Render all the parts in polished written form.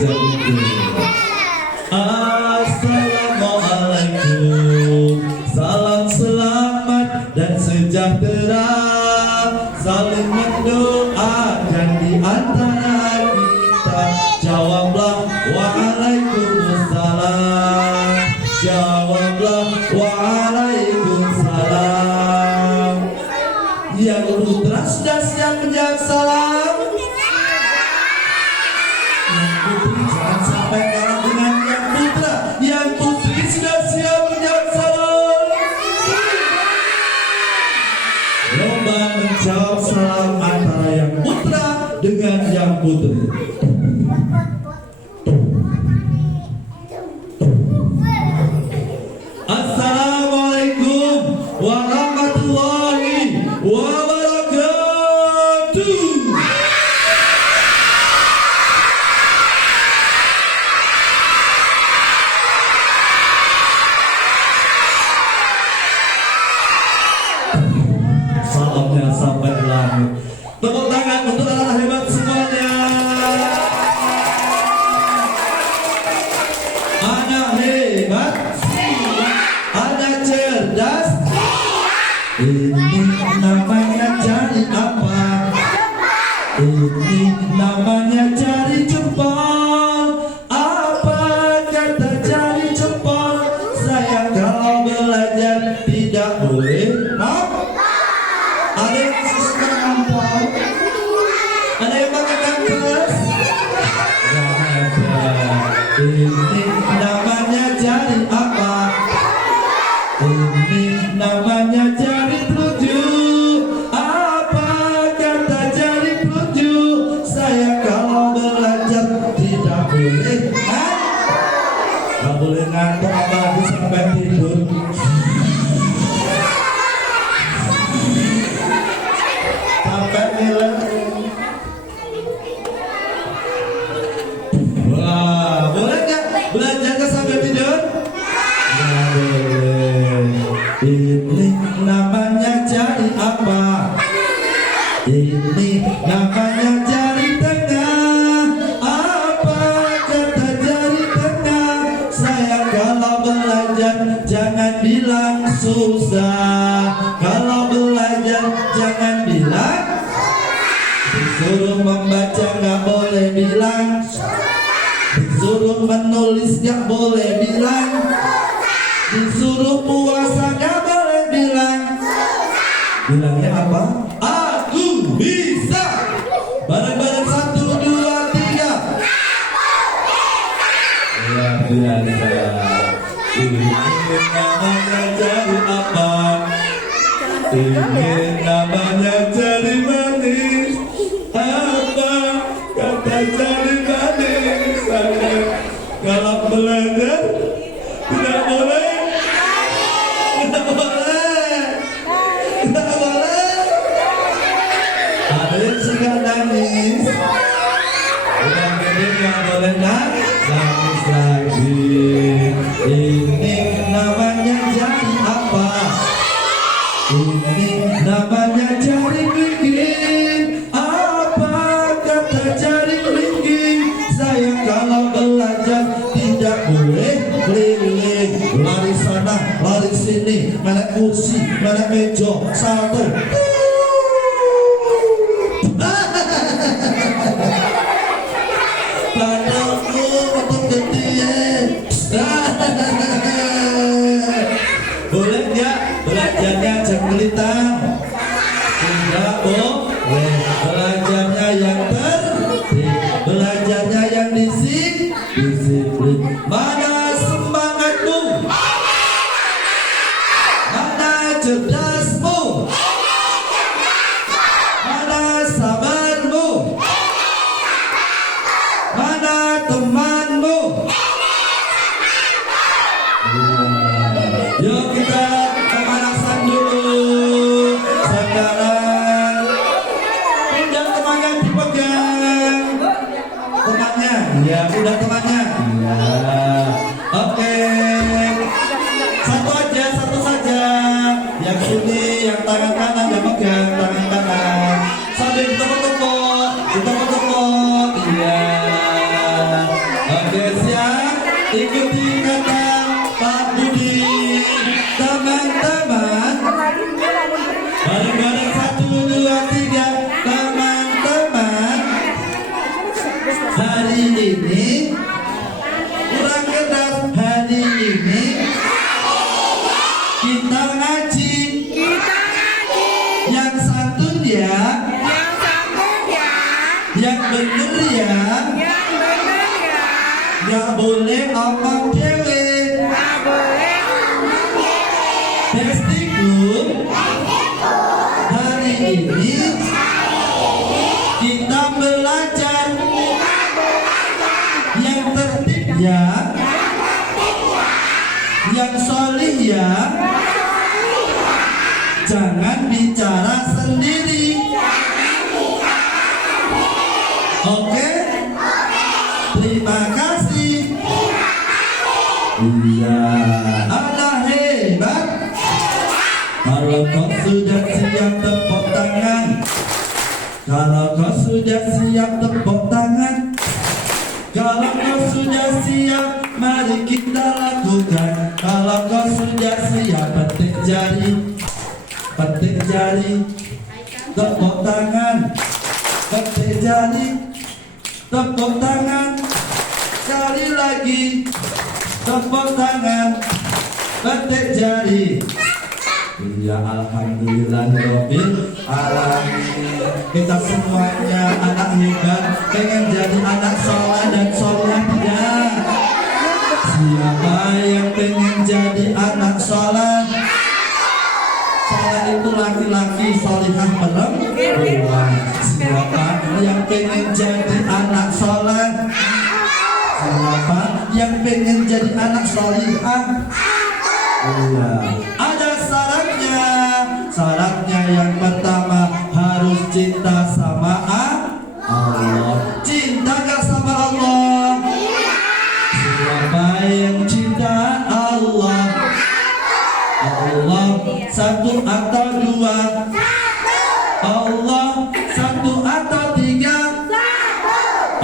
Assalamualaikum, salam selamat dan sejahtera, saling mendoa dan di antara kita jawablah waalaikumsalam, jawablah waalaikumsalam. Yang putra sudah siap menjawab salam. Yang putri jangan sampai kalah dengan yang putra. Yang putri sudah siap menjawab salam. Lomba menjawab salam antara yang putra dengan yang putri. Assalamualaikum warahmatullahi wabarakatuh. Salamnya sampai langit. Tepuk tangan untuk anak hebat semuanya. Anak hebat, anak cerdas. Ini namanya cari apa? Ini namanya cari jempol. Apa kata cari jempol? Saya kalau belajar tidak boleh ada yang suka nampol, ada yang pakai kampus. Ini namanya cari apa? Ini namanya cari peluju. Apa kata cari peluju? Saya kalau belajar tidak boleh nggak boleh ngantuk apalagi sampai tidur. Sampai ngiler. Wah, boleh nggak belajarnya sampai tidur? Nggak boleh. Ini namanya cari apa? Ini namanya cari tengah. Apa kata cari tengah? Saya kalau belajar jangan bilang susah. Kalau belajar jangan bilang. Disuruh membaca nggak boleh bilang. Disuruh menulis nggak boleh bilang. Disuruh puasa nggak boleh bilang. Bilangnya apa? Aku bisa. Bareng-bareng 1, 2, 3. Luar biasa. Ini namanya cari apa? Ini namanya cari manis. Apa kata cari manis? Saya kalau belajar tidak boleh. Tidak boleh. Tidak boleh. Ada yang suka nangis. Udah gede nggak boleh nangis lagi. Ini namanya cari apa? Ini namanya cari kelingking. Apa kata cari kelingking? Saya kalau belajar tidak boleh keliling. Lari sana, lari sini, melek kursi, melek meja, satu. Padaku untuk gede. Boleh nggak belajarnya jelitang? Tidak boleh. Belajarnya yang tertib, belajarnya yang disiplin. Mana semangatmu? Mana cerdasmu? Mana sabarmu? Mana temanmu? Yuk kita pemanasan dulu. Sekarang pindah temannya dipegang. Temannya, ya udah temannya. Ya, oke. Satu aja, satu saja. Yang sini, yang tangan kanan yang pegang tangan kanan. Sambil ditepuk-tepuk, ditepuk-tepuk. Iya. bener ya. Yang bener ya. Gak boleh omong dewe. Gak boleh omong dewe. Testikul. Hari ini kita belajar yang tertib ya, yang solih ya. Jangan bicara sendiri. Oke? Terima kasih. Iya, ada hebat. Kalau kau sudah siap tepuk tangan. Kalau kau sudah siap tepuk tangan. Kalau kau sudah siap, mari kita lakukan. Kalau kau sudah siap, petik jari. Petik jari. Tepuk tangan. Petik jari. Tepuk tangan. Sekali lagi. Tepuk tangan. Petik jari. Ya alhamdulillahirabbil alamin. Kita semuanya anak hebat, pengen jadi anak soleh dan soleh tidak? Siapa yang pengen jadi anak soleh? Soleh itu laki-laki, solihah perempuan. Siapa yang pengen jadi anak soleh? Siapa yang pengen jadi anak solihah? Iya. Ada syaratnya. Syaratnya yang pertama harus cinta sama Allah. Cinta gak sama Allah? Siapa yang cinta Allah? Allah satu atau dua? Allah satu atau tiga?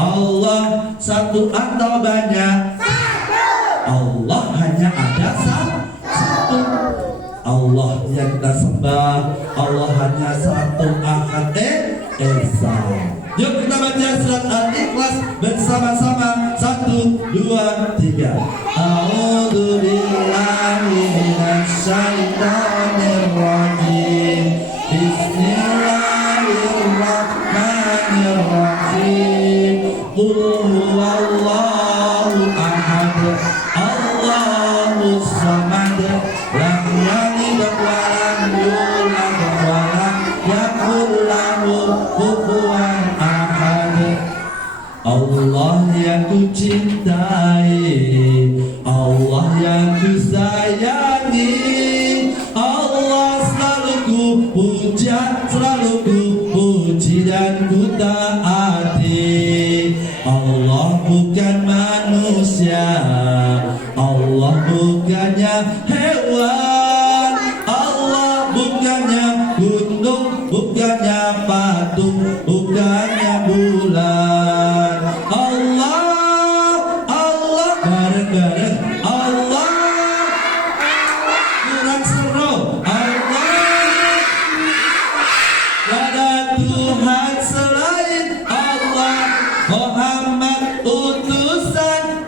Allah satu atau banyak? Allah hanya ada satu. Allah yang kita sembah, Allah hanya satu, Ahad Esa. Yuk kita baca surat Al-Ikhlas bersama-sama. 1, 2, 3. A'udzu billahi minasyaitonir rajim. Bismillahirrahmanirrahim. Qul huwallahu ahad. Allahus samad. Lam yalid wa lam yulad wa lam yakul lahu kufuwan ahad. Allah yang ku cintai, Allah yang ku sayangi, Allah selalu ku puja, selalu ku puji dan ku taati. Allah bukan manusia, Allah bukannya hewan, Allah bukannya gunung, bukannya patung, bukannya bulan. Allah bareng-bareng. Allah kurang seru. Allah ada Tuhan selain Allah. Muhammad utusan.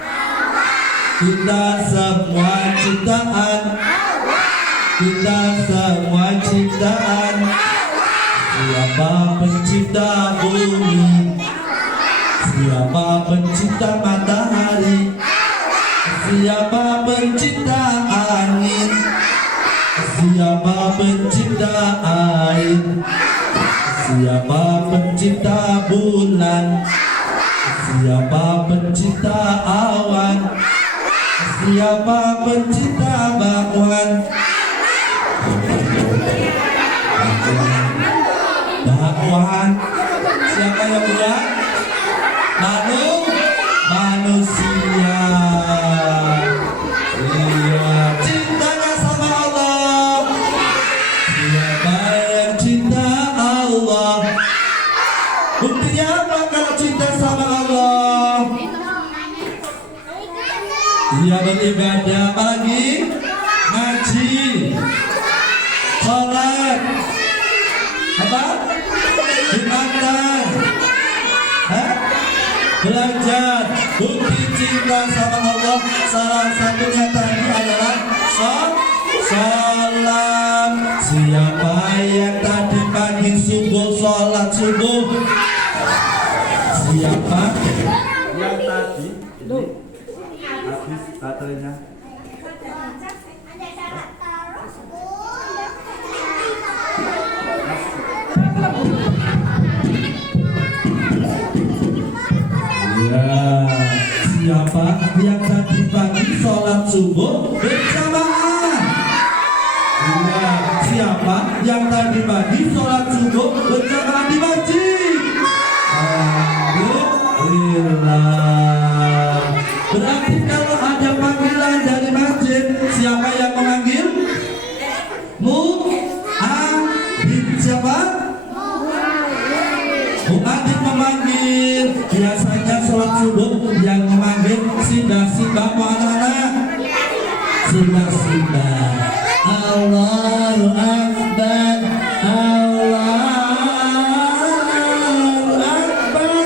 Kita semua ciptaan. Kita semua ciptaan. Siapa pencipta bumi? Siapa pencipta matahari? Siapa pencipta angin? Siapa pencipta air? Siapa pencipta bulan? Siapa pencipta awan? Siapa pencipta bakwan? Bakwan. Siapa yang buat? Manusia. Iya, cintanya sama Allah. Siapa yang cinta Allah? Buktinya apa kalau cinta sama Allah? Dia beribadah apa lagi? Ngaji, sholat, apa? Jumatan, belajar. Bukti cinta sama Allah salah satunya tadi adalah salam. Siapa yang tadi pagi subuh sholat subuh? Siapa yang tadi ini habis baterainya? Ya, siapa yang tadi pagi sholat subuh berjamaah? Ya, siapa yang tadi pagi sholat subuh berjamaah di masjid? Alhamdulillah. Berarti kalau ada panggilan dari masjid, siapa yang memanggil? Siapa? Muadzin memanggil. Biasanya sholat subuh yang memanggil simbah-simbah apa anak-anak? Simbah-simbah. Allahu Akbar, Allahu Akbar.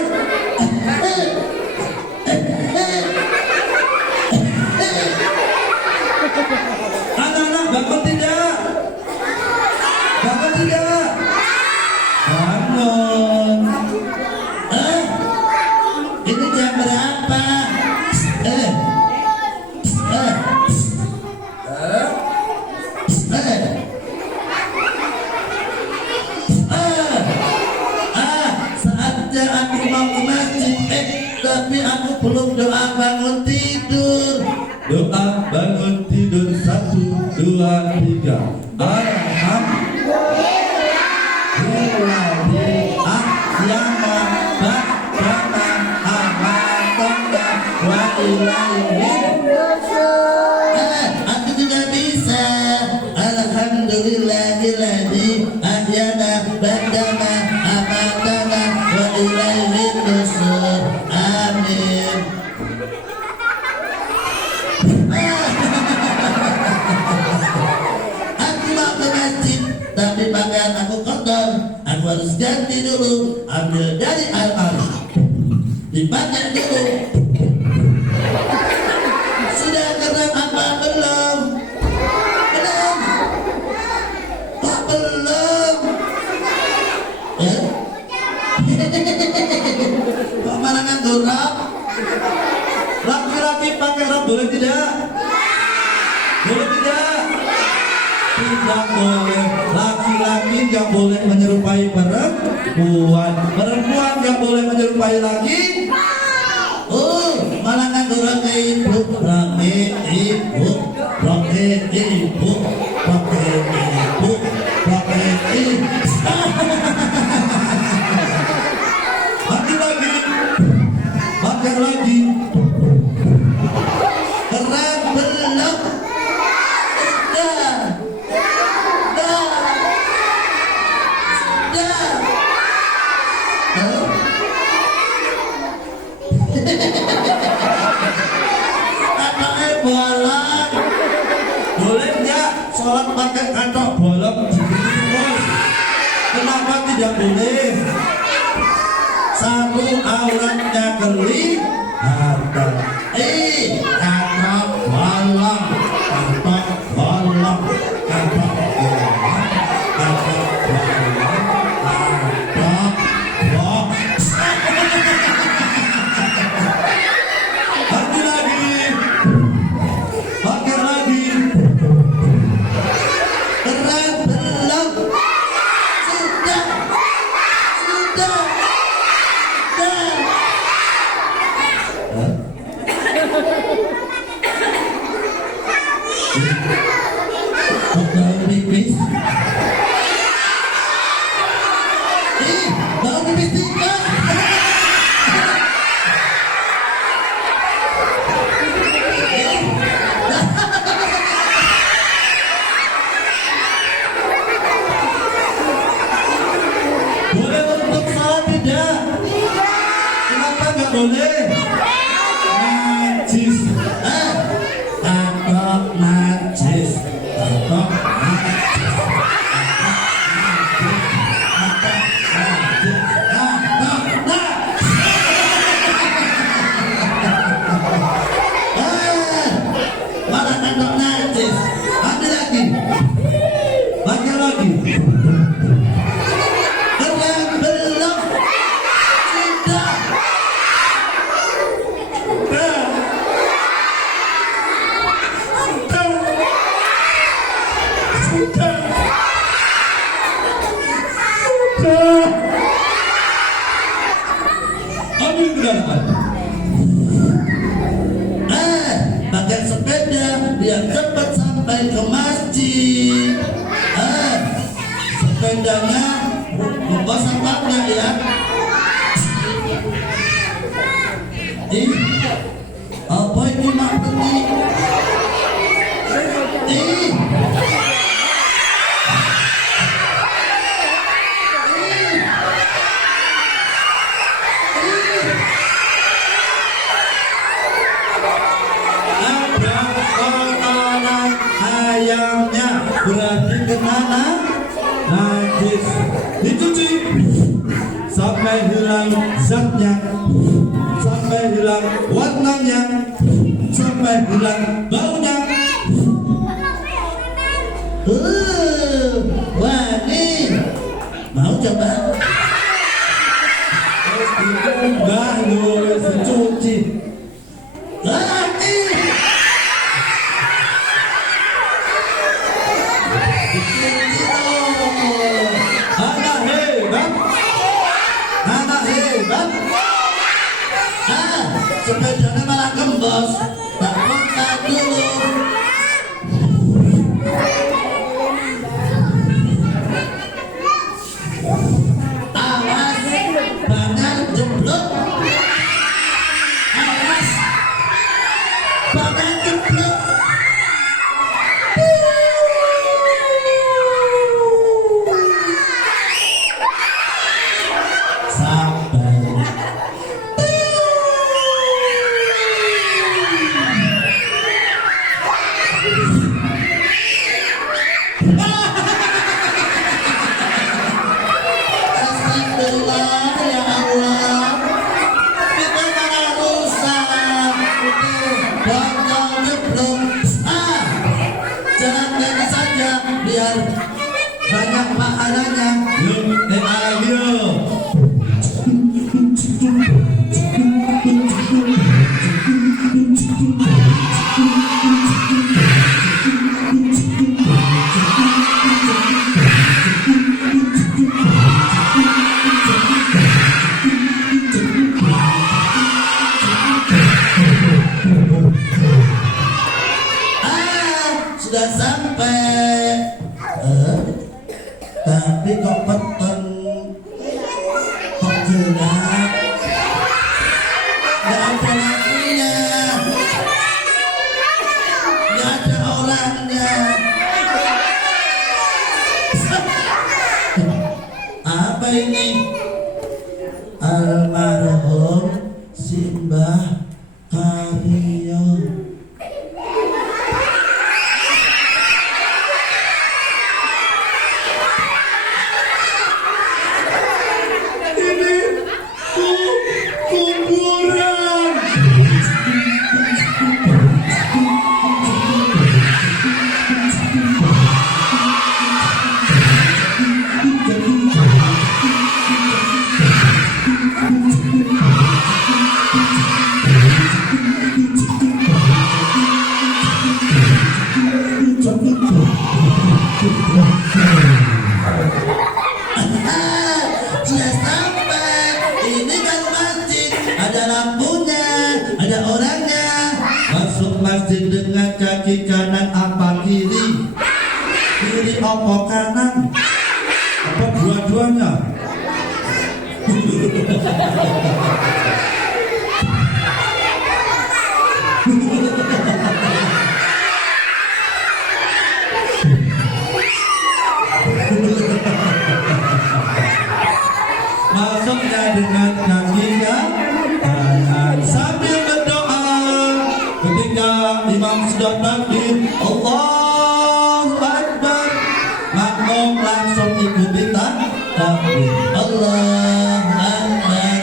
Anak-anak bangun tidak? Bangun tidak? Bangun. Ini jam berapa? Saatnya aku mau ke masjid. Tapi aku belum doa bangun tidur. Doa bangun tidur 1, 2, 3. Aku juga bisa. Alhamdulillahilladzi ahyana ba'dama amatana wa ilaihin nusyur. Amin. Aku mau ke masjid, tapi pakaian aku kotor. Aku harus ganti dulu. Ambil dari almari, dipakai dulu. Sudah keren apa belum? Belum. Kok belum? Kok malah nganggur rok? Laki-laki pakai rok boleh tidak? Boleh tidak? Tidak boleh. Laki-laki nggak boleh menyerupai perempuan. Perempuan nggak boleh menyerupai laki. Malah nganggur rok ibu, rame ibu, rame ibu, rame ibu, rame ibu. Makin lagi, makin lagi. Keren belum? Sudah. Bolong. Boleh nggak sholat pakai kantong bolong? Kenapa tidak boleh? Satu, auratnya kelihatan. Kantong bolong, kantong bolong, kantong bolong, kantong bolong, kantong bolong. Boleh untuk salat tidak? Kenapa nggak boleh? Najis. Atau najis. Atau najis. Malah kantong najis. Ambil lagi. Pakai lagi. Keren belum? Sudah. Ambil kendaraan. Pakai sepeda biar cepat sampai ke masjid. Sepedanya basah banget ya. Apa ini maksudnya? Ada kotoran ayamnya, berarti kemana? Najis. Dicuci sampai hilang zatnya, sampai hilang warnanya, sampai hilang baunya. Wangi. Mau coba? Enggak, harus dicuci. Lagi. Anak hebat. Anak hebat. Sepedanya malah kembos. Tak kontak dulu. Awas, banyak jeblok. Awas, banyak jeblok. Sabar. Astagfirullah ya Allah. Kita malah rusak. Botol jeblok. Jangan gini saja biar banyak pahalanya. Yuk, lagi yuk. Sudah sampai. Tapi kok peteng, kok gelap, gak ada lampunya, gak ada orangnya. Apa ini? Almarhum Simbah Karyo. Kuburan. Sudah sampai. Ini kan masjid, ada lampunya, ada orangnya. Masuk masjid dengan kaki kanan apa kiri? Kiri apa kanan? Apa dua-duanya? Masuknya dengan kakinya kanan sambil berdoa. Ketika imam sudah takbir, Allahu Akbar, makmum langsung ikuti takbir. Allahu Akbar.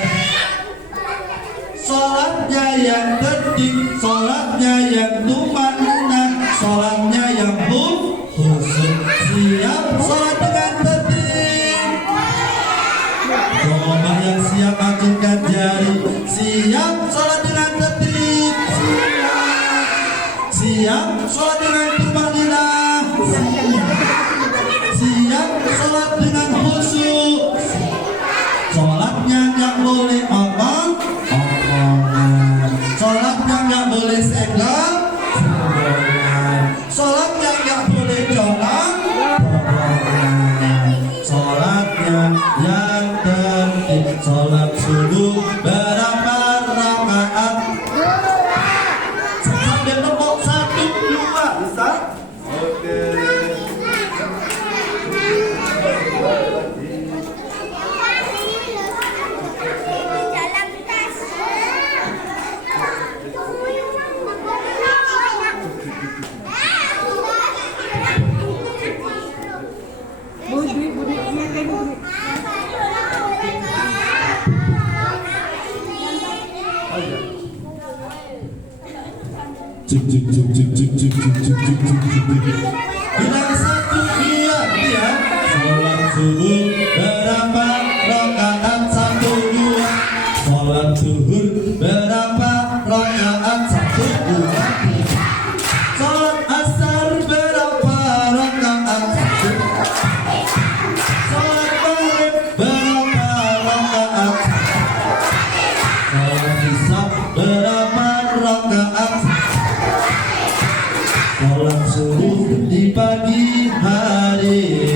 Salatnya yang tertib, salatnya yang tumanina, salatnya yang khusyuk. Siap salat dengan tertib. Coba yang siap ajukan subuh berapa rakaat? Sambil tepuk 1, 2 bisa? Oke. Cuk cuk cuk cuk cuk cuk cuk cuk cuk cuk cuk. Bilang 1, 2 ya. Sholat subuh berapa rakaat? 1, 2. Sholat zuhur berapa rakaat? 1, 2, 3. Sholat asar berapa rakaat? 1. Sholat maghrib berapa rakaat? Sholat isya berapa rakaat? Sholat subuh di pagi hari,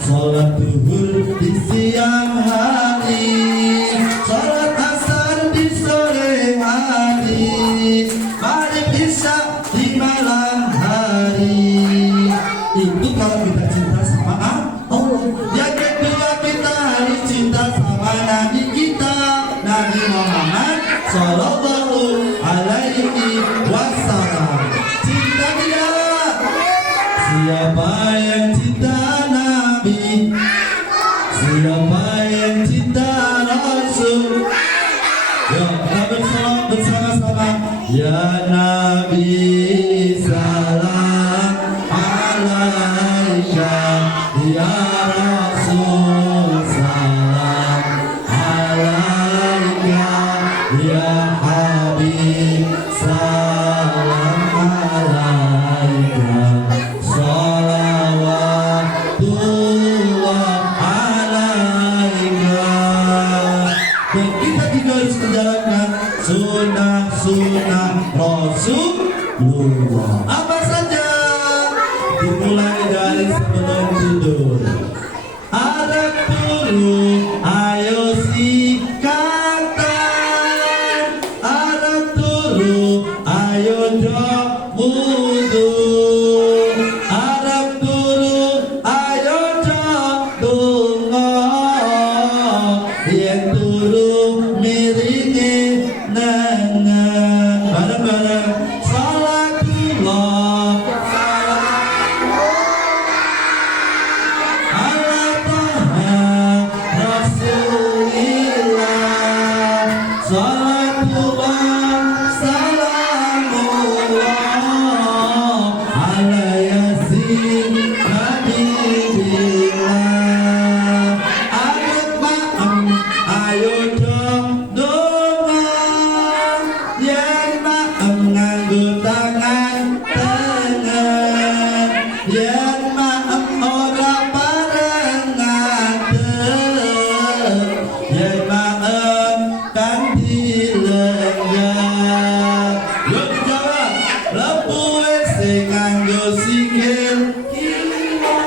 sholat duhur di siang hari, sholat asar di sore hari, maghrib isya di malam hari. Itu kalau kita cinta sama Allah. Yang kedua kita harus cinta sama Nabi kita, Nabi Muhammad Sallallahu Alaihi Wasallam. Cinta tidak? Siapa yang cinta Nabi? Siapa yang cinta Rasul? Yuk kita bersolat bersama-sama. Ya Nabi salam alaika, ya Rasul salam alaika, ya Habib salam alaika, salawatullah alaika. Dan kita juga harus menjalankan sunnah-sunnah Rasulullah. Apa saja? Dimulai dari sebelum tidur. Adab dulu, ayo sikatan. Adab dulu, ayo dok wudu. Adab dulu, ayo dok dungo. Yang dulu miringi nengen. Bareng-bareng. Salatullah. Yen maem ora pareng ngadeg, yen maem kan dilenggah. Yuk dijawab, lepu wis sing nganggo sikil kiwa,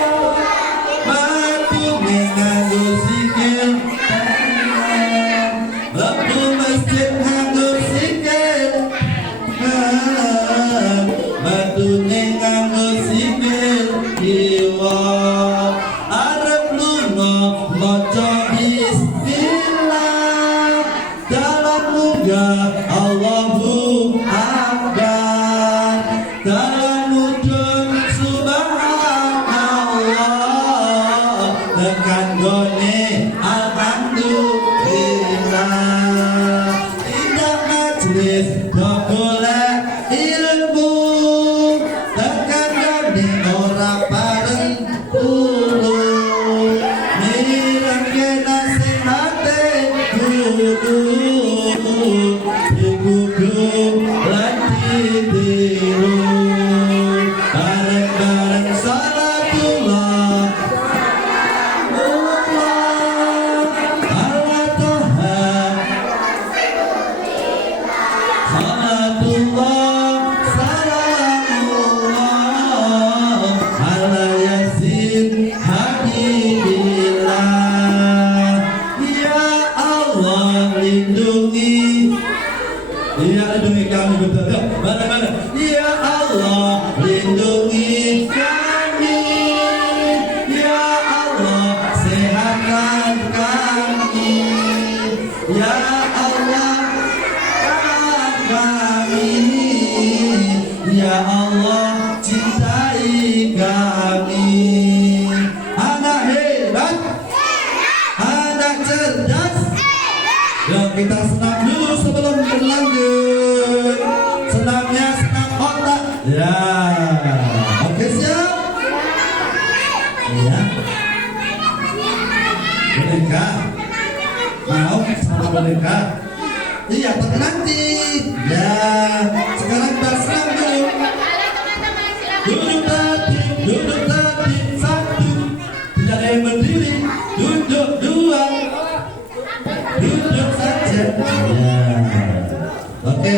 batu nganggo sikil kanan, lepu masjid nganggo sikil kanan, batu nganggo sikil kiwa. Arep lunga maca bismillah, dalam munggah Allahu Akbar, dalam mudun subhanallah, tekan gone alhamdulillah. Tidak majlis golek ilmu, tekan gone ora pareng tulu, mirengke nasihate guru, ibu guru lindungi. Iya, lindungi kami, betul. Yuk, mana-mana. Ya Allah, lindungi kami. Ya Allah, sehatkan kami. Ya Allah, rawat kami. Ya Allah, cintai kami. Anak hebat, anak cerdas. Yuk kita senam dulu sebelum berlanjut. Senamnya senam otak. Ya, oke siap? Iya. Boneka. Mau sama boneka? Iya, tapi nanti. Ya, sekarang kita senam dulu. Duduk tertib satu. Tidak ada yang berdiri. Duduk dua. Duduk saja. Ya. Oke.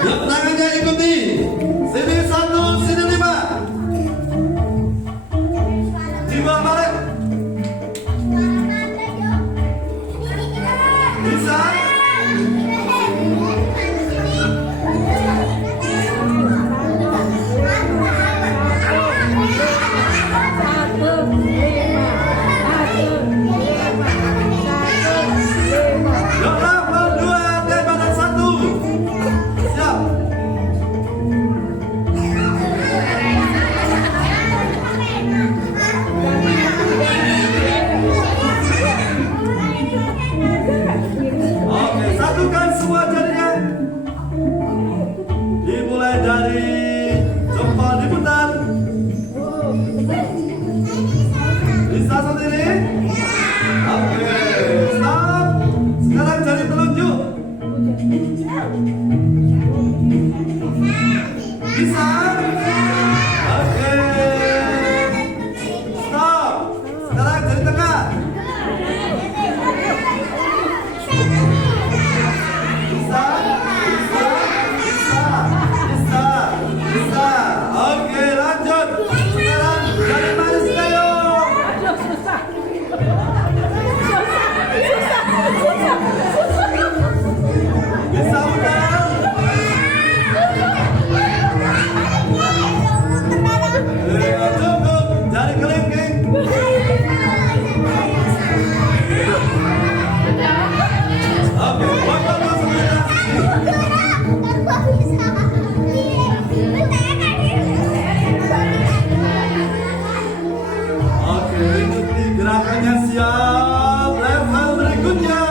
Yuk tangannya ikuti. Sini 1, sini 5. 5 balik. Bisa? Yuk level 2 dan badan 1. Siap. Oke, satukan semua jarinya. Dimulai dari jempol diputar. Bisa sendiri? Oke, stop. Sekarang jari telunjuk. Bisa? Oke. Stop. Sekarang jari tengah. Bisa? Bisa. Oke, lanjut. Sekarang jari manis dayung. Bisa udah? Cukup. Jari kelingking. Oke, bapak dulu semuanya. Oke, ikuti gerakannya siap. Level berikutnya.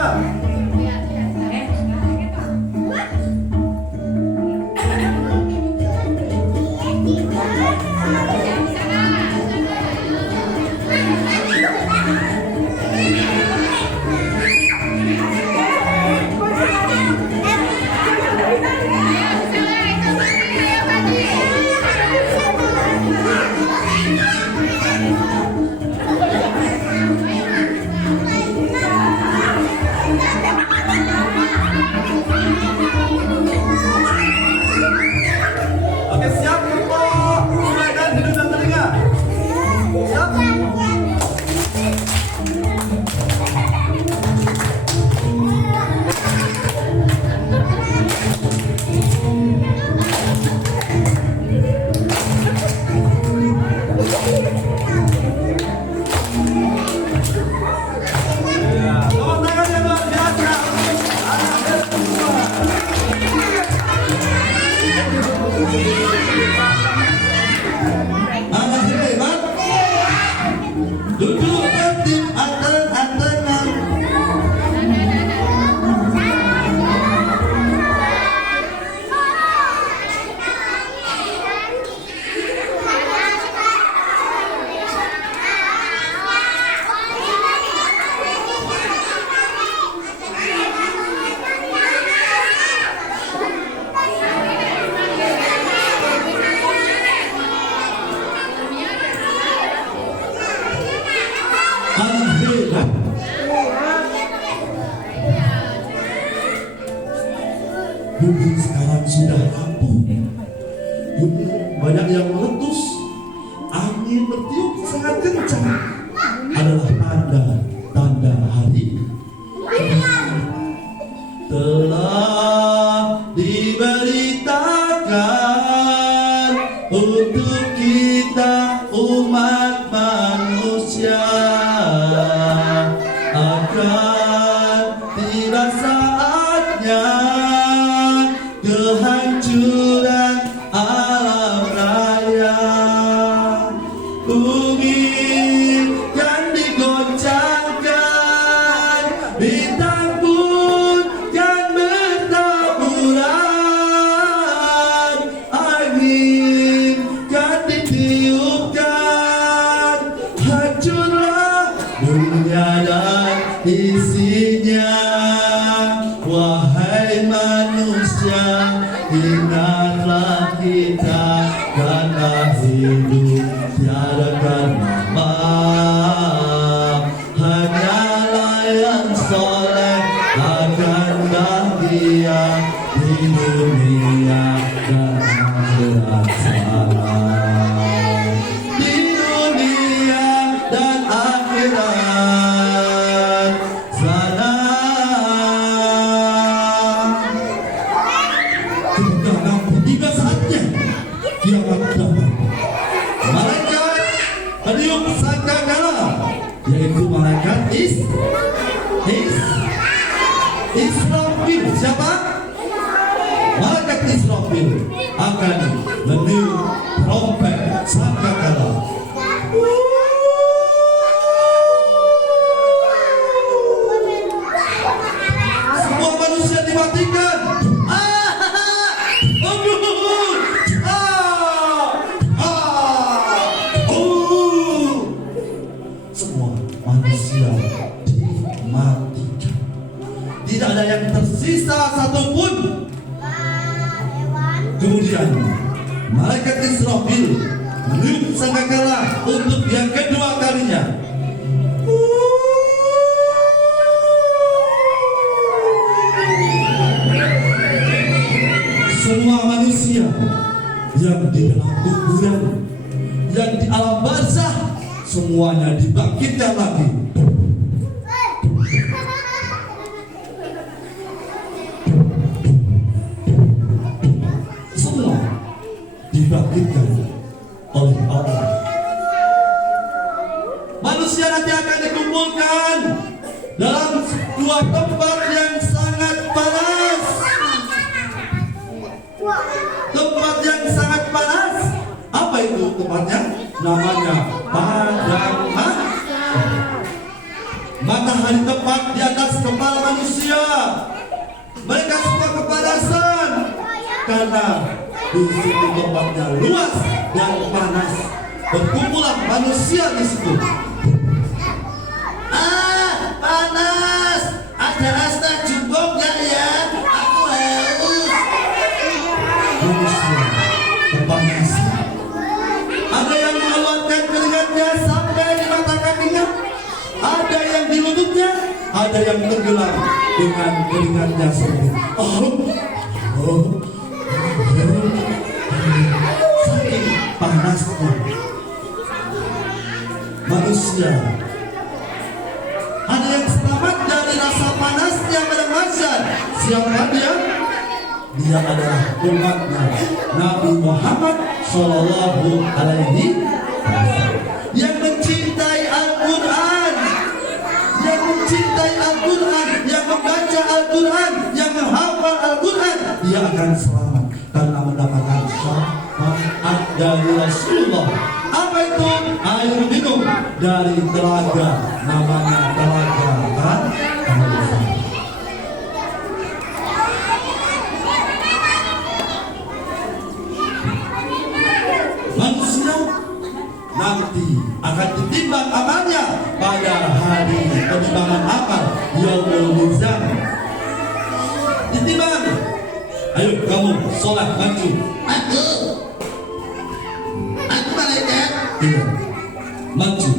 akhirat. Mungkin sekarang sudah rapuh, banyak yang meletus, angin bertiup sangat kencang, adalah tanda hari telah diberitakan untuk kita umat manusia akan tiba saatnya kehancuran alam raya. Bumi kan digoncangkan, bintang pun kan bertaburan, angin kan ditiupkan, hancurlah dunia dan isinya. Wahai manusia, ingatlah kita karena hidup tiada karena maaf. Hanyalah yang soleh akan bahagia di dunia dan akhirat sana. Di dunia dan akhirat sana. Ketika nanti tiba saatnya kiamat datang, malaikat meniup sangkakala, yaitu malaikat Israfil. Siapa? Malaikat Israfil akan meniup trompet sangkakala. Semua manusia dimatikan. Semua manusia dimatikan. Tidak ada yang tersisa satupun. Kemudian malaikat Israfil meniup sangkakala untuk yang kedua kalinya. Semua manusia yang di dalam kuburan, yang di alam barzah, semuanya dibangkitkan lagi. Semua dibangkitkan oleh Allah. Manusia nanti akan dikumpulkan dalam dua tempat yang sangat panas. Tempat yang sangat panas. Apa itu tempatnya? Namanya padang matahari tepat di atas kepala manusia. Mereka semua kepanasan karena di situ tempatnya luas dan panas. Berkumpulan manusia di situ. Panas. Ada rasa cukup gak ya? Aku haus. Manusia kepanasan. Ada yang mengeluarkan keringatnya sampai di mata kakinya. Ada yang di lututnya. Ada yang tenggelam dengan keringatnya sendiri. Saking panasnya manusia. Ada yang selamat dari rasa panasnya pada mahsyar. Siapa dia? Dia adalah umatnya Nabi Muhammad Sallallahu Alaihi Wasallam yang mencintai Al-Quran, yang mencintai Al-Quran, yang membaca Al-Quran, yang menghafal Al-Quran. Dia akan selamat karena mendapatkan syafaat dari Rasulullah. Apa itu? Air minum dari telaga, namanya telaga Al-Quran. Manusia nanti akan ditimbang amalnya pada hari penimbangan amal Yaumul Mizan. Ditimbang. Ayo kamu sholat maju. Aku malaikat. Iya. Maju.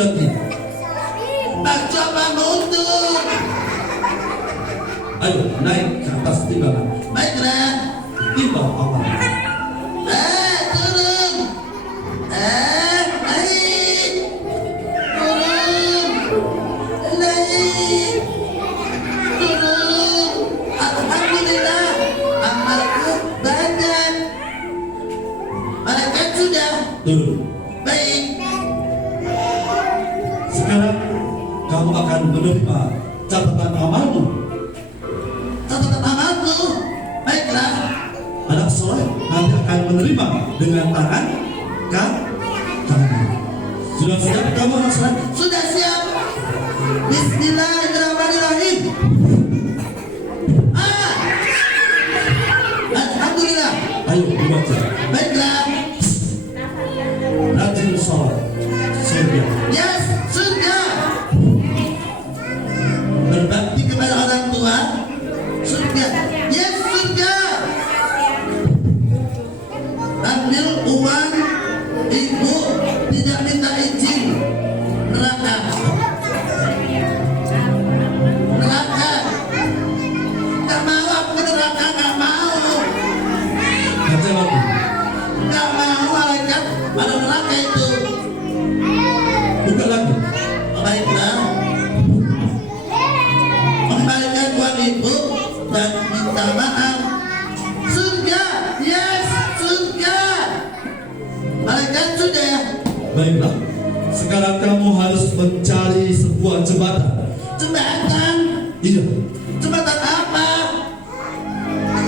lagi. Coba mundur. Ayo naik ke atas timbangan. Baiklah. Timbang awal. Turun. Naik. Turun. Naik. Turun. Alhamdulillah. Amalku banyak. Malaikat sudah turun. Baik. Sekarang kamu akan menerima catatan amalmu. Catatan amalmu. Baiklah. Anak soleh nanti akan menerima dengan tangan kanan. Sudah siap kamu anak soleh? Sudah siap. Bismillahirrahmanirrahim. Alhamdulillah. Ayo dibaca. Baiklah. Rajin sholat. Surga. Yes, surga. Berbakti kepada orang tua. Surga. Yes, surga. Ambil uang ibu, tidak minta izin. Neraka. Neraka. Gak mau aku neraka, gak mau. Baca lagi. Gak mau malaikat pada neraka itu. Buka lagi. Baiklah. Mengembalikan uang ibu dan minta maaf. Surga. Yes, surga. Malaikat sudah. Baiklah. Sekarang kamu harus mencari sebuah jembatan. Jembatan? Iya. Jembatan apa?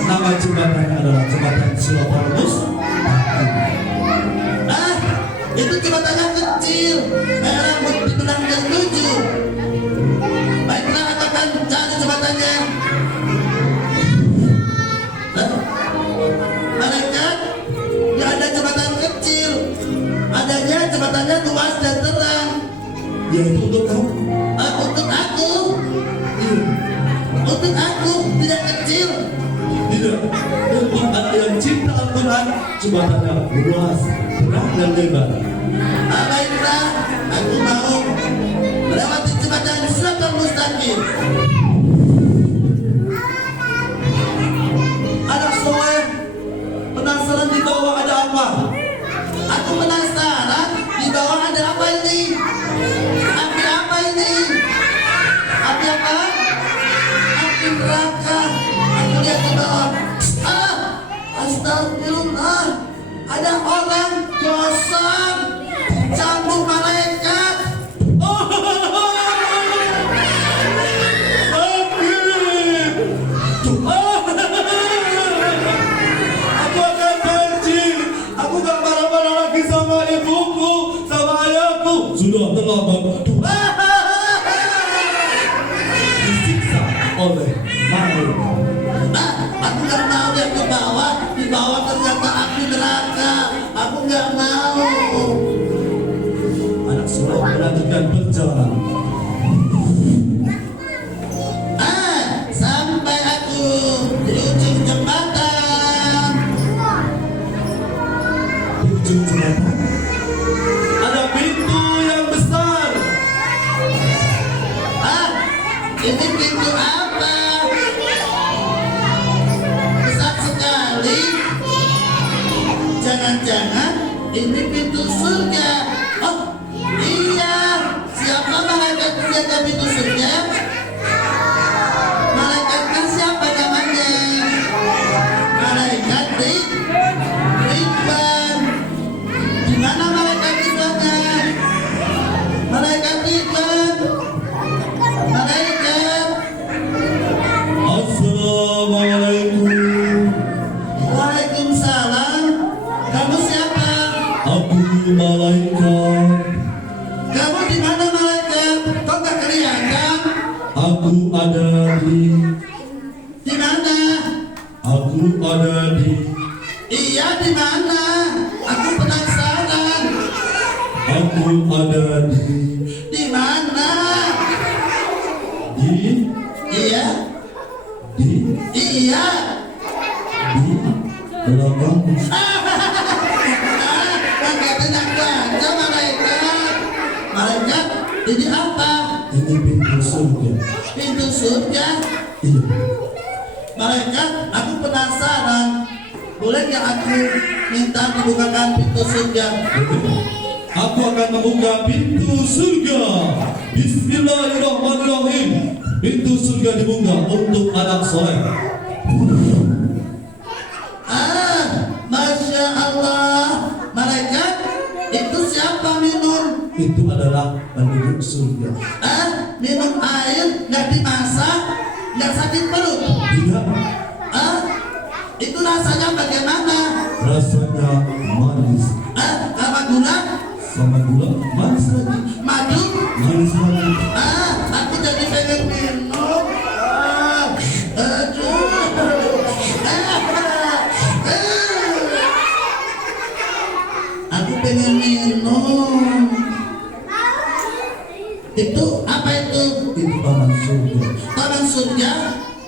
Nama jembatannya adalah jembatan Siratal Mustaqim. Itu jembatannya kecil. Rambut ditulang dan 7. Baiklah, aku akan cari jembatannya. Malaikat, tidak ada jembatan kecil. Adanya jembatannya luas dan terang. Yaitu untuk kamu. Untuk aku. Untuk aku, tidak kecil. Tidak. Untuk anak yang cinta Al-Quran, jembatannya luas, terang dan lebar. Baiklah, aku mau melewati jembatan Siratal Mustaqim. Anak soleh, penasaran di bawah ada apa? Aku penasaran di bawah ada apa ini? Api apa ini? Api apa? Api neraka. Aku lihat di bawah. Astagfirullah. Ada orang kosong cambuk malaikat. Aku akan janji. Aku gak marah-marah lagi sama ibuku, sama ayahku. Sudah terlambat. Disiksa oleh malaikat. Aku gak mau lihat ke bawah. Di bawah ternyata api neraka. Aku gak mau. Anak soleh melanjutkan perjalanan. Sampai aku di ujung jembatan. Di ujung jembatan ada pintu yang besar. Ini pintu apa? Besar sekali. Jangan-jangan ini pintu surga. Oh iya. Siapa malaikat penjaga pintu surga? Malaikatnya siapa namanya? Malaikat Ridwan. Di mana malaikat Ridwannya? Malaikat Ridwan. Malaikat. Assalamualaikum. Waalaikumsalam. Kamu siapa? Aku malaikat. Kamu di mana malaikat? Kok gak kelihatan? Aku ada di mana? Aku ada di. Iya, di mana? Aku penasaran. Aku ada di mana? Iya. Iya. Di belakang. Enggak tenang aja malaikat. Malaikat Ini apa? Ini pintu surga. Pintu surga? Iya. Malaikat, aku penasaran. Boleh nggak aku minta dibukakan pintu surga? Aku akan membuka pintu surga. Bismillahirrahmanirrahim. Pintu surga dibuka untuk anak soleh. Masya Allah. Malaikat, itu siapa minum? Itu adalah penduduk surga. Minum air nggak dimasak, nggak sakit perut? Tidak. Itu rasanya bagaimana? Rasanya manis. Sama gula? Sama gula manis lagi. Madu? Manis lagi. Aku jadi pengen minum. Aku pengen minum. Itu apa itu? Itu taman surga. Taman surga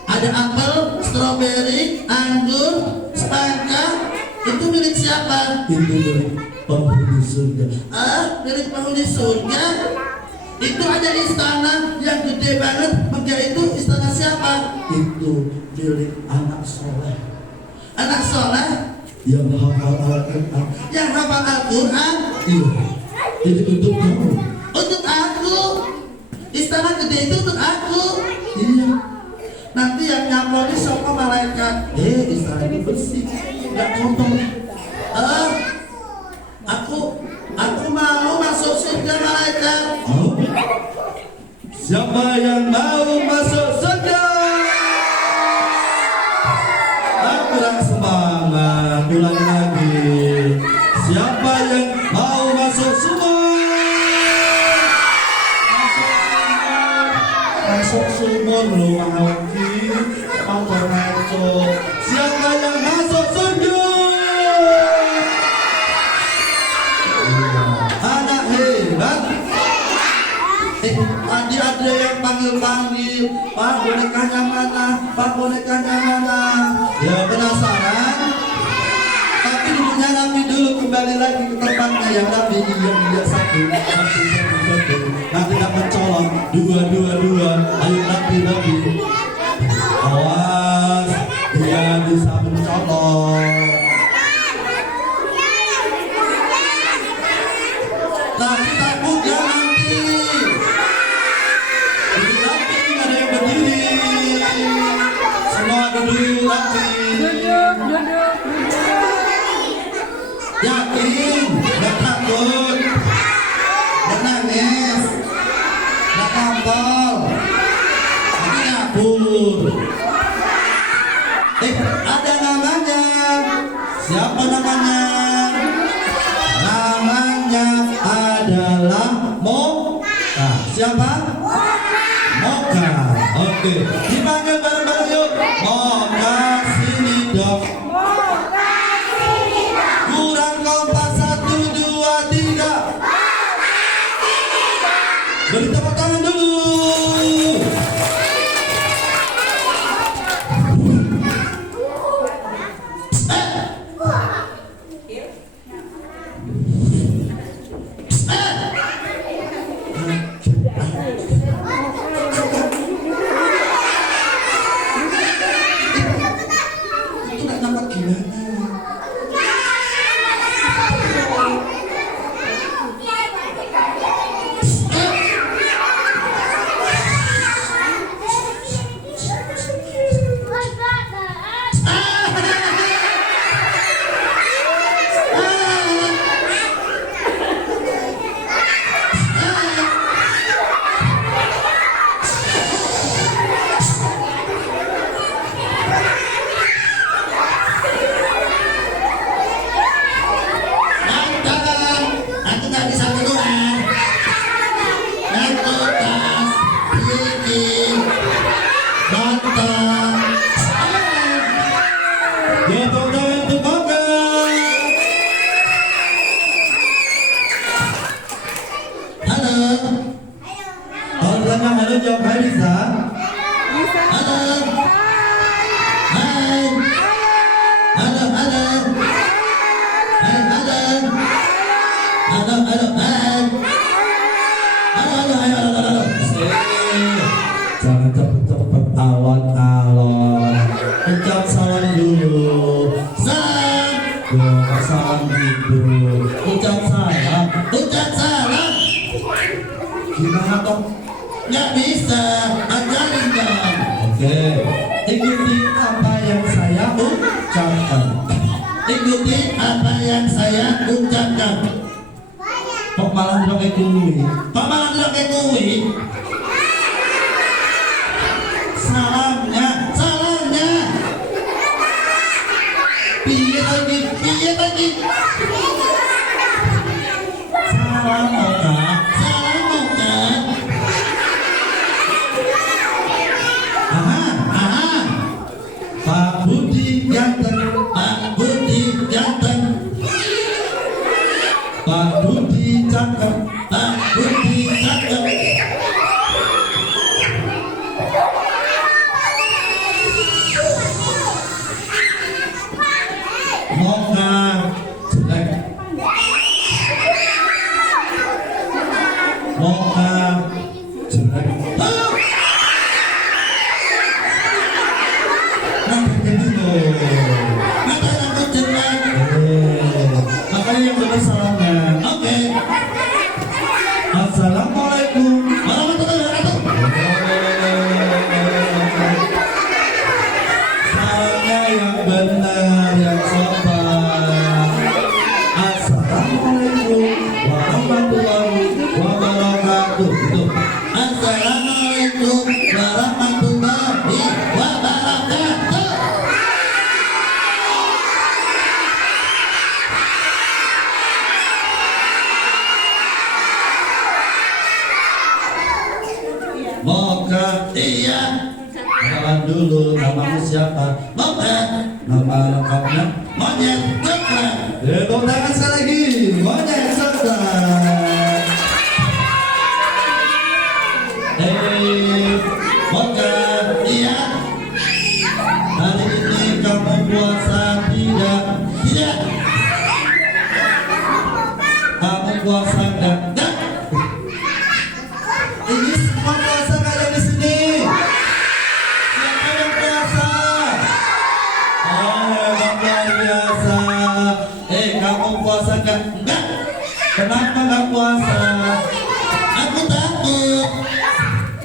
ada apel, stroberi, anggur, semangka. Itu milik siapa? Itu milik penghuni surga. Milik penghuni surga. Itu ada istana yang gede banget. Maka itu istana siapa? Itu milik anak soleh. Anak soleh yang hafal Al-Quran. Yang hafal Al-Quran? Iya. Jadi untuk kamu. Untuk aku. Istana gede itu untuk aku. Iya. Nanti yang nyamperin sama malaikat. Istana itu bersih, nggak kotor. Aku mau masuk surga malaikat. Siapa yang mau masuk surga? Kurang semangat, ulang lagi. Siapa yang mau masuk surga? Masuk sumur lu Alki, motor masuk. Siapa yang masuk surga? Anak hebat. Tadi ada yang panggil-panggil, Pak bonekanya mana? Pak bonekanya mana? Ya penasaran? Tapi dulunya Nabi dulu kembali lagi ke tempatnya yang Nabi iya satu. Nanti dapat colong dua. Ayo Nabi. Awas, dia bisa mencolong. Tapi takut ya nanti. Nanti ada yang berdiri. Semua duduk nanti. Duduk. Yakin, gak takut, gak nangis, gak tampol, tapi ngabur. Ada namanya. Siapa namanya? Namanya adalah Moka. Siapa? Moka. Oke. Dipanggil bareng-bareng yuk. Moka sini dong. Kurang kompak 1, 2, 3. Beri tepuk tangan dulu. Itu salam gitu. Ucap salam. Ucap salam. Gimana toh? Nggak bisa. Ajarin dong. Oke. Ikuti apa yang saya ucapkan. Ikuti apa yang saya ucapkan. Kok malah bilang kayak kuwi? Kok malah bilang kayak kuwi? Salamnya, salamnya. Piye lagi, piye lagi. Salam moga, salam moga. Aha, aha. Pak Budi ganteng, Pak Budi ganteng. Pak Budi cakep, Pak Budi cakep. Moga jelek, moga jelek. Makanya aku jelek. Makanya yang benar salamnya. Oke. Assalamualaikum warahmatullahi wabarakatuh. Salamnya yang benar, yang sopan. Assalamualaikum warahmatullahi wabarakatuh. Gitu. Assalamualaikum warahmatullahi wabarakatuh. Moga iya. Kenalan dulu, namamu siapa? Moga. Nama lengkapnya Monyet Coklat. Tepuk tangan sekali lagi. Monyet Coklat. Moga iya. Hari ini kamu puasa tidak? Tidak. Kamu puasa enggak? Enggak. Ini semua puasa kayak di sini. Siapa yang puasa? Oh, emang luar biasa. Kamu puasa enggak? Enggak. Kenapa enggak puasa? Aku takut.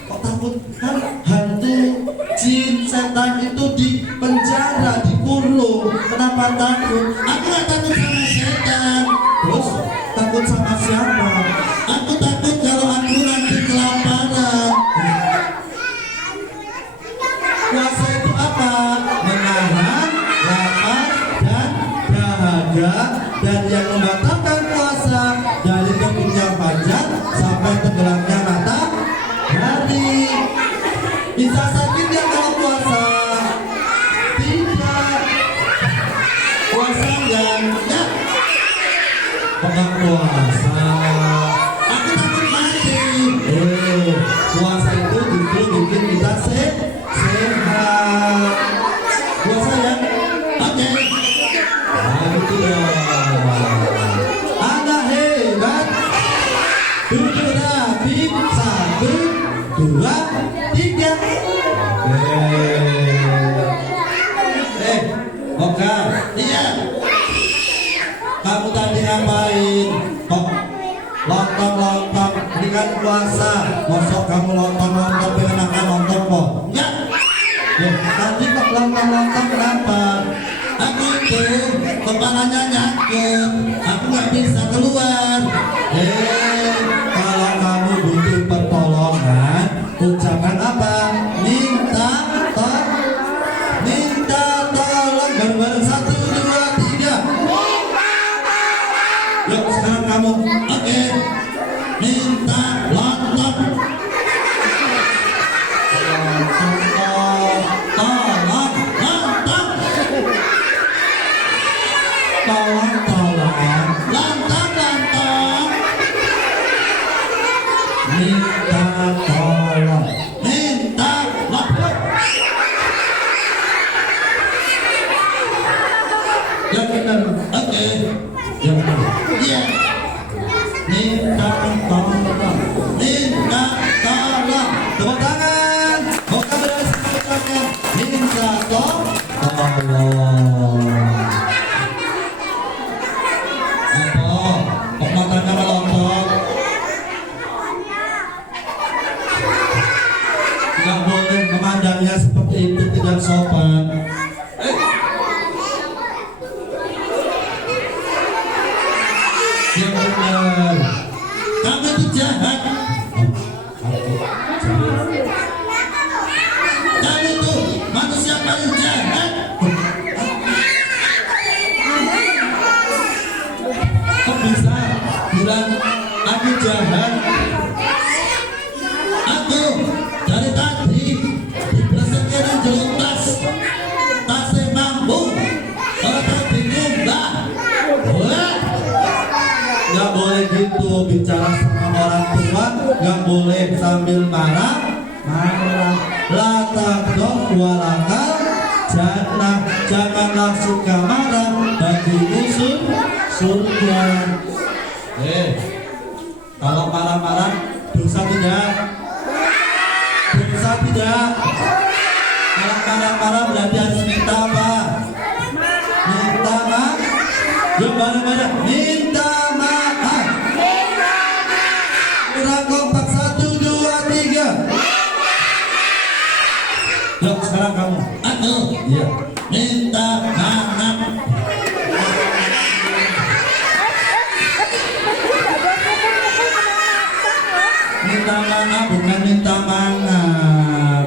Kok takut? Kan hantu, jin, setan itu di penjara, dikurung. Kenapa takut? Aku nggak takut sama setan. Terus takut sama siapa? Aku takut kalau aku nanti kelaparan. Puasa itu apa? Menahan lapar dan dahaga, dan yang membatalkan puasa dari terbitnya fajar sampai tenggelamnya matahari. Bisa sakit ya kalau puasa? Tidak. Puasa enggak? Enggak puasa. Aku takut mati. Puasa itu justru bikin kita sehat. Puasa ya? Oke. Nah, gitu dong. Anda hebat. Duduk rapi. 1, 2, 3. Moga. Iya. Kamu tadi ngapain? Kok lontong-lontong? Ini kan puasa. Mosok kamu lontong-lontong pengen makan lontong kok? Enggak. Tadi kok lontong-lontong kenapa? Aku itu kepalanya nyangkut. Aku nggak bisa keluar. Kalau kamu butuh pertolongan, ucapan apa? Minta tolong. Bareng-bareng 1, 2, 3. Yuk sekarang kamu. Oke. Minta lontong. Minta tolong. Minta lontong. Yang benar. Oke. Yang benar. Iya. Minta tolong. Minta tolong. Tepuk tangan. Moga berhasil mengucapkan minta tolong. paling jahat. Kok bisa bilang aku jahat? Aku dari tadi dibersihkan jeruk tasnya mampu. Kalau tadi nyumbang, wah, nggak boleh gitu bicara sama orang tua, nggak boleh sambil marah. Latak walakal, janganlah suka marah bagi musuh surga. Kalau marah-marah dosa tidak? Dosa tidak? Kalau marah-marah berarti harus minta apa? Minta maaf. Yuk bareng-bareng minta maaf. Kurang kompak 1, 2, 3. Yuk sekarang kamu. Aku. Iya. Minta maaf. Minta maaf bukan minta maaf.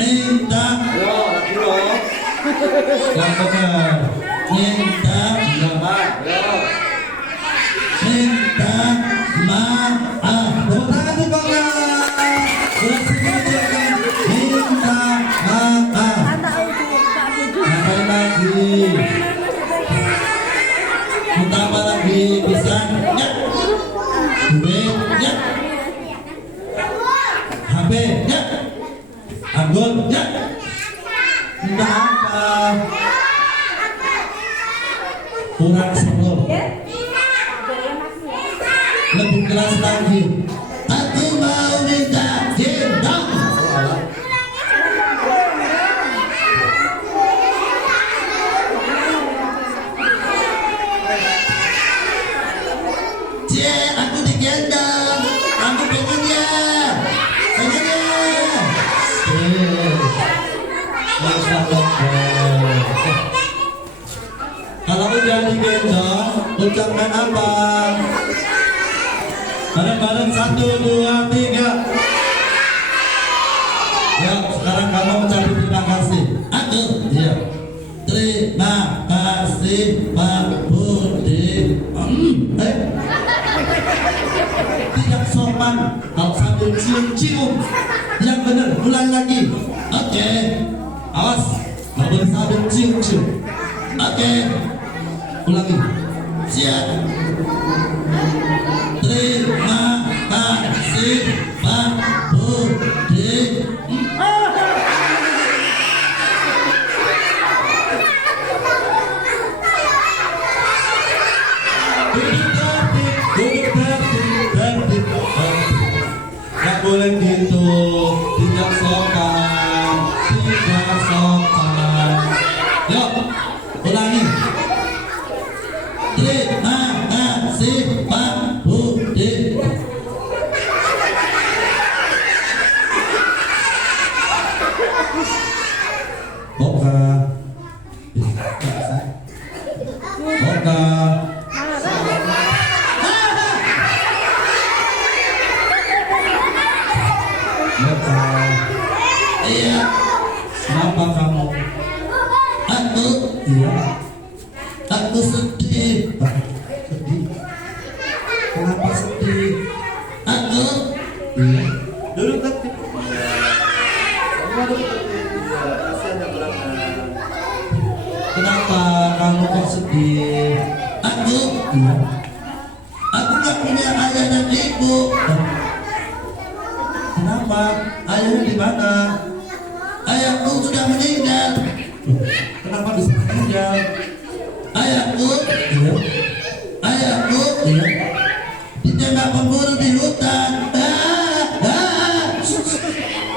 Minta. Yo, laki lo. Yang benar. Minta maaf. Yo. Minta maaf. Tepuk tangan nih Bang. Sudah semuanya minta maaf. Apa lagi? Minta apa lagi? Pisang? Ya. Duit? Ya. HP? Ya. Anggur? Ya. Minta apa? Kurang 10. Lebih keras lagi. Aku mau minta gendong. Aku digendong. Aku pengennya. Kalau udah digendong, ucapkan apa? Bareng-bareng 1, 2, 3. Ya, sekarang kamu ucapin terima kasih. Aku, iya. Terima kasih Pak Budi. Tidak sopan kalau sambil cium-cium. Yang benar, ulang lagi. Oke. Awas, nggak boleh sambil cium-cium. Oke. Ulangi. Siap. Terima kasih Pak Budi. Nggak boleh gitu, tidak sopan, tidak sopan. Yuk, ulangi. Terima kasih Pak Budi. Boka. Boka. Iya. Kenapa kamu? Aku. Iya. Aku sedih. Sedih. Kenapa sedih? Aku. Iya. Duduk lagi. Kasihan ya belakang. Kenapa kamu kok sedih? Aku. Iya. Aku nggak punya ayah dan ibu. Kenapa? Ayahnya di mana? Ayahku sudah meninggal. Kenapa bisa meninggal? Ayahku, iya. Ayahku, iya. Ditembak pemburu di hutan.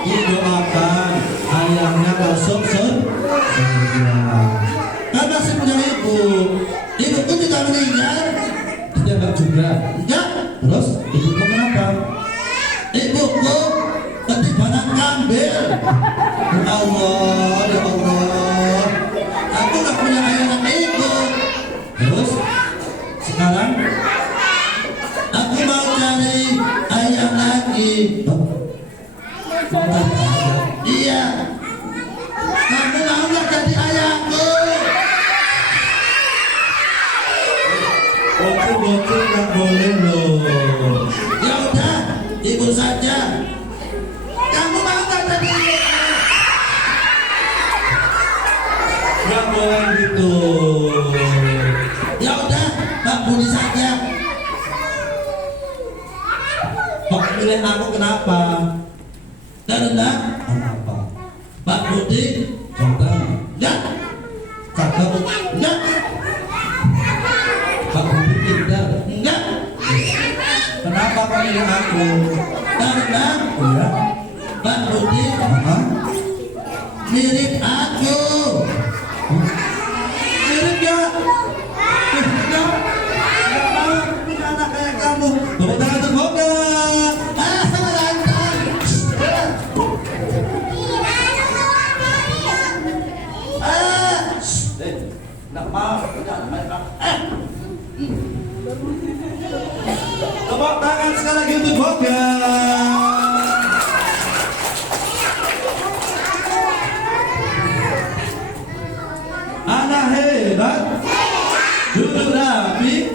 Didoakan ayahnya masuk surga. Karena saya punya ibu. Ibuku juga meninggal. Ditembak juga. Ya. Terus ibuku kenapa? Ibuku ketibanan ngambil. Ya Allah, ya Allah. Aku gak punya ayah dan ibu. Terus sekarang aku mau cari ayah lagi. Mau cari ayah? Iya. Kamu mau boleh loh. Ya udah, ibu saja. Kamu mau nggak tadi? Nggak boleh gitu. Ya udah, Pak Budi saja. Kok pilih aku kenapa? Karena kenapa? Pak Budi, coba. Ya, cakep. Ya. Pak Budi pintar. Enggak. Kenapa kau pilih aku? Karena ya. Pak Budi mirip aku. Mirip ya? Enggak. Enggak mau punya anak kayak kamu. Tepuk tangan untuk Boga. Enggak mau punya anak kayak kamu. Tepuk tangan sekali lagi untuk Boga. Anak hebat, duduk rapi,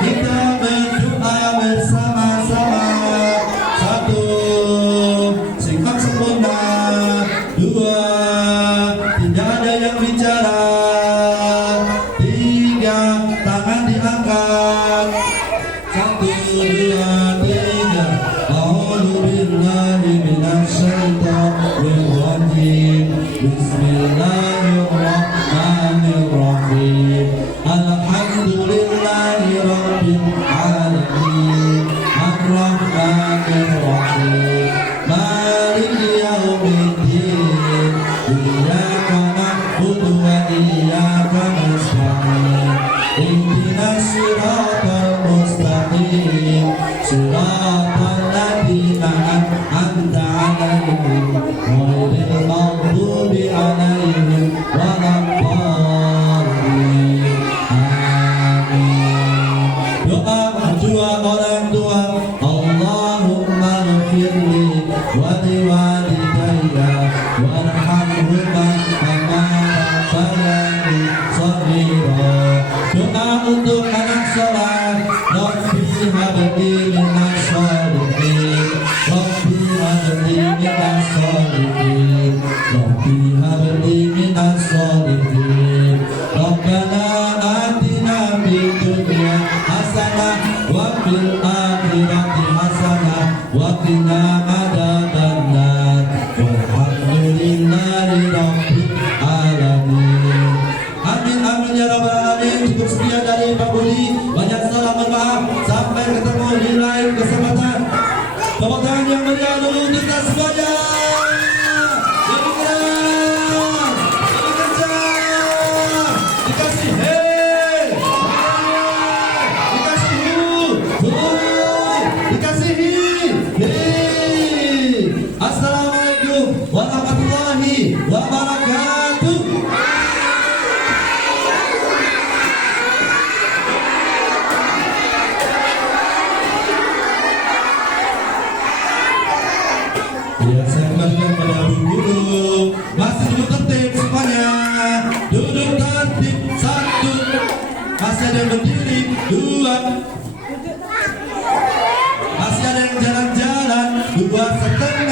kita berdoa bersama-sama. Satu, sikap sempurna. Dua, tidak ada yang bicara. Tiga, tangan diangkat. Satu, dua, tiga. A'udzubillahi minasyaitonir rajim. Bismillahirrahmanirrahim. Alhamdulillahi rabbil alamin. Ar-Rahmanir Rahim. Maliki yaumiddin. Iyyaka na'budu wa iyyaka nasta'in. Ihdinas siratal mustaqim. Siratal ladzina an'amta 'alaihim ghairil maghdubi 'alaihim waladdallin. Amin. Doa kedua orang tua. Allahumma ighfirli wa liwalidayya warhamhuma kama rabbayani shaghira. Doa untuk anak saleh. Rabbi habli minas shalihin. Rabbi habli minas shalihin. Rabbi habli minas shalihin. Rabbana atina fid dunya hasanah wa fil akhirati hasanah wa qina adzabannar. Walhamdulillahi rabbil alamin. Amin amin ya rabbal alamin. Cukup sekian dari Pak Budi. Banyak salah maaf. Sampai ketemu di lain kesempatan. Tepuk tangan yang meriah dulu untuk kita semuanya. Lebih keras, lebih kencang. Dikasih hey, dikasih dikasih hey. Assalamualaikum warahmatullahi wabarakatuh. Ya, saya kembalikan pada guru. Masih duduk tertib semuanya. Duduk tertib. Satu. Masih ada yang berdiri. Dua. Masih ada yang jalan-jalan. Dua setengah.